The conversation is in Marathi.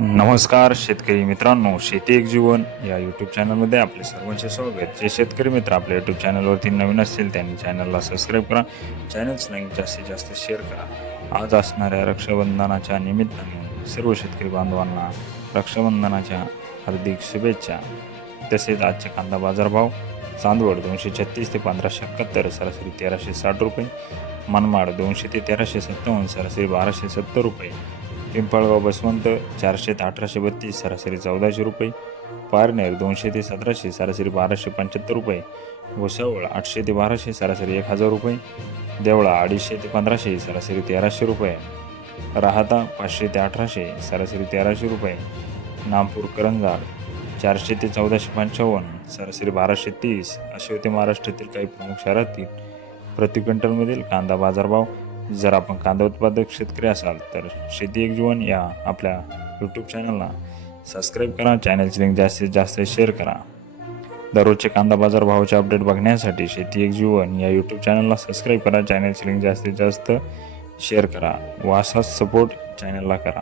नमस्कार शेतकरी मित्रांनो, शेती एक जीवन या यूट्यूब चॅनलमध्ये आपले सर्वांचे स्वागत. जे शेतकरी मित्र आपल्या यूट्यूब चॅनलवरती नवीन असतील त्यांनी चॅनलला सबस्क्राईब करा, चॅनलचं लिंक जास्तीत जास्त शेअर करा. आज असणाऱ्या रक्षाबंधनाच्या निमित्ताने सर्व शेतकरी बांधवांना रक्षाबंधनाच्या हार्दिक शुभेच्छा. तसेच आजचे कांदा बाजारभाव: चांदवड 236 ते 1571, सरासरी 1360 रुपये. मनमाड 200 ते 1357, सरासरी 1270 रुपये. पिंपळगाव बसवंत 400 ते 1832, सरासरी 1400 रुपये. पारनेर 200 ते 1700, सरासरी 1275 रुपये. भुसावळ 800 ते 1200, सरासरी 1000 रुपये. देवळा 250 ते 1500, सरासरी 1300 रुपये. राहाता 500 ते 1800, सरासरी 1300 रुपये. नामपूर करंजाड 400 ते 1455, सरासरी 1230. असे होते महाराष्ट्रातील काही प्रमुख शहरातील प्रति क्विंटलमधील कांदा बाजारभाव. जर आपण कांदा उत्पादक शेतकरी असाल तर शेती एक जीवन या आपल्या यूट्यूब चॅनलला सबस्क्राईब करा, चॅनलची लिंक जास्तीत जास्त शेअर करा. दररोजचे कांदा बाजार भावाचे अपडेट बघण्यासाठी शेती एक जीवन या यूट्यूब चॅनलला सबस्क्राईब करा, चॅनलची लिंक जास्तीत जास्त शेअर करा व असाच सपोर्ट चॅनलला करा.